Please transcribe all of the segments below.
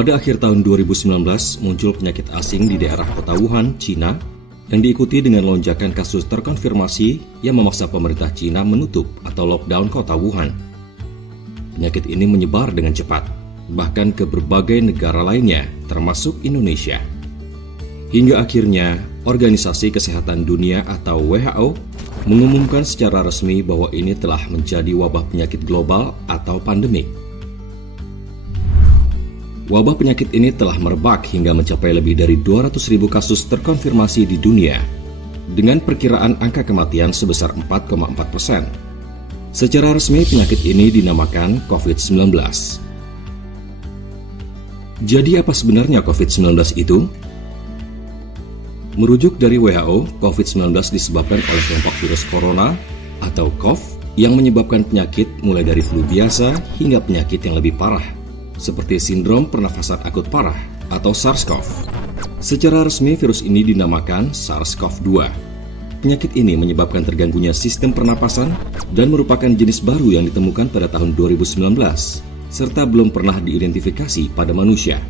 Pada akhir tahun 2019, muncul penyakit asing di daerah kota Wuhan, Cina, yang diikuti dengan lonjakan kasus terkonfirmasi yang memaksa pemerintah Cina menutup atau lockdown kota Wuhan. Penyakit ini menyebar dengan cepat, bahkan ke berbagai negara lainnya, termasuk Indonesia. Hingga akhirnya, Organisasi Kesehatan Dunia atau WHO mengumumkan secara resmi bahwa ini telah menjadi wabah penyakit global atau pandemik. Wabah penyakit ini telah merebak hingga mencapai lebih dari 200.000 kasus terkonfirmasi di dunia, dengan perkiraan angka kematian sebesar 4,4%. Secara resmi penyakit ini dinamakan COVID-19. Jadi apa sebenarnya COVID-19 itu? Merujuk dari WHO, COVID-19 disebabkan oleh kelompok virus corona atau CoV yang menyebabkan penyakit mulai dari flu biasa hingga penyakit yang lebih parah, seperti sindrom pernafasan akut parah atau SARS-CoV. Secara resmi virus ini dinamakan SARS-CoV-2. Penyakit ini menyebabkan terganggunya sistem pernapasan dan merupakan jenis baru yang ditemukan pada tahun 2019, serta belum pernah diidentifikasi pada manusia.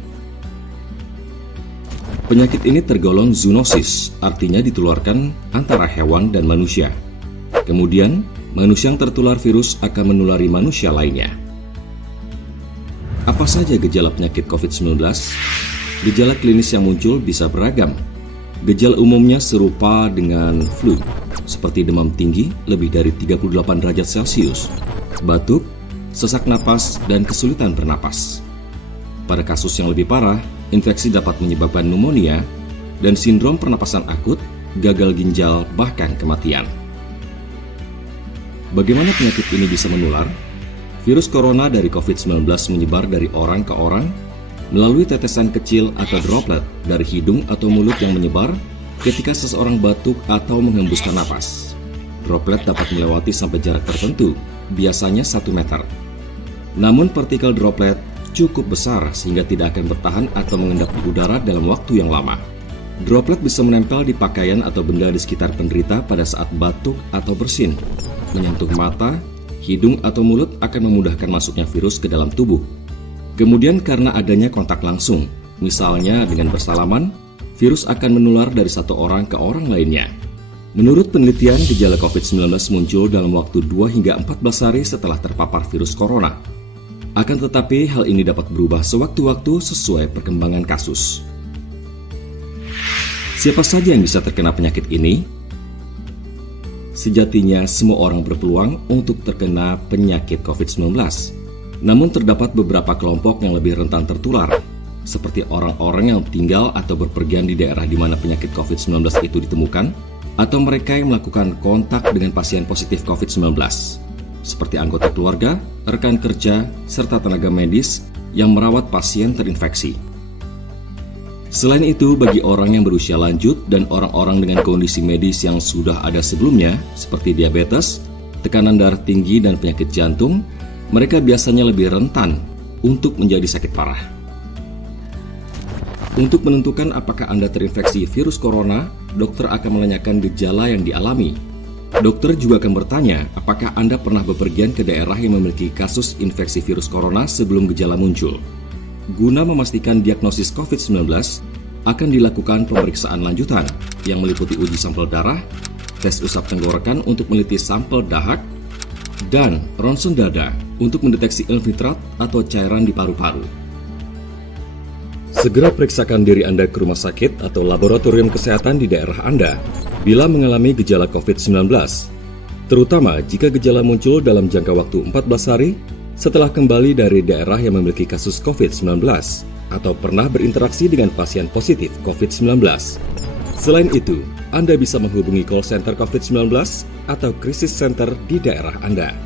Penyakit ini tergolong zoonosis, artinya ditularkan antara hewan dan manusia. Kemudian, manusia yang tertular virus akan menulari manusia lainnya. Apa saja gejala penyakit COVID-19? Gejala klinis yang muncul bisa beragam. Gejala umumnya serupa dengan flu, seperti demam tinggi lebih dari 38 derajat Celcius, batuk, sesak napas, dan kesulitan bernapas. Pada kasus yang lebih parah, infeksi dapat menyebabkan pneumonia dan sindrom pernapasan akut, gagal ginjal, bahkan kematian. Bagaimana penyakit ini bisa menular? Virus corona dari COVID-19 menyebar dari orang ke orang melalui tetesan kecil atau droplet dari hidung atau mulut yang menyebar ketika seseorang batuk atau menghembuskan napas. Droplet dapat melewati sampai jarak tertentu, biasanya 1 meter. Namun partikel droplet cukup besar sehingga tidak akan bertahan atau mengendap di udara dalam waktu yang lama. Droplet bisa menempel di pakaian atau benda di sekitar penderita pada saat batuk atau bersin, menyentuh mata, hidung atau mulut akan memudahkan masuknya virus ke dalam tubuh. Kemudian karena adanya kontak langsung, misalnya dengan bersalaman, virus akan menular dari satu orang ke orang lainnya. Menurut penelitian, gejala COVID-19 muncul dalam waktu 2 hingga 14 hari setelah terpapar virus corona. Akan tetapi hal ini dapat berubah sewaktu-waktu sesuai perkembangan kasus. Siapa saja yang bisa terkena penyakit ini? Sejatinya semua orang berpeluang untuk terkena penyakit COVID-19. Namun terdapat beberapa kelompok yang lebih rentan tertular, seperti orang-orang yang tinggal atau berpergian di daerah di mana penyakit COVID-19 itu ditemukan, atau mereka yang melakukan kontak dengan pasien positif COVID-19, seperti anggota keluarga, rekan kerja, serta tenaga medis yang merawat pasien terinfeksi. Selain itu, bagi orang yang berusia lanjut dan orang-orang dengan kondisi medis yang sudah ada sebelumnya, seperti diabetes, tekanan darah tinggi, dan penyakit jantung, mereka biasanya lebih rentan untuk menjadi sakit parah. Untuk menentukan apakah Anda terinfeksi virus corona, dokter akan menanyakan gejala yang dialami. Dokter juga akan bertanya apakah Anda pernah bepergian ke daerah yang memiliki kasus infeksi virus corona sebelum gejala muncul. Guna memastikan diagnosis COVID-19, akan dilakukan pemeriksaan lanjutan yang meliputi uji sampel darah, tes usap tenggorokan untuk meneliti sampel dahak, dan ronsen dada untuk mendeteksi infiltrat atau cairan di paru-paru. Segera periksakan diri Anda ke rumah sakit atau laboratorium kesehatan di daerah Anda bila mengalami gejala COVID-19, terutama jika gejala muncul dalam jangka waktu 14 hari setelah kembali dari daerah yang memiliki kasus COVID-19 atau pernah berinteraksi dengan pasien positif COVID-19. Selain itu, Anda bisa menghubungi call center COVID-19 atau krisis center di daerah Anda.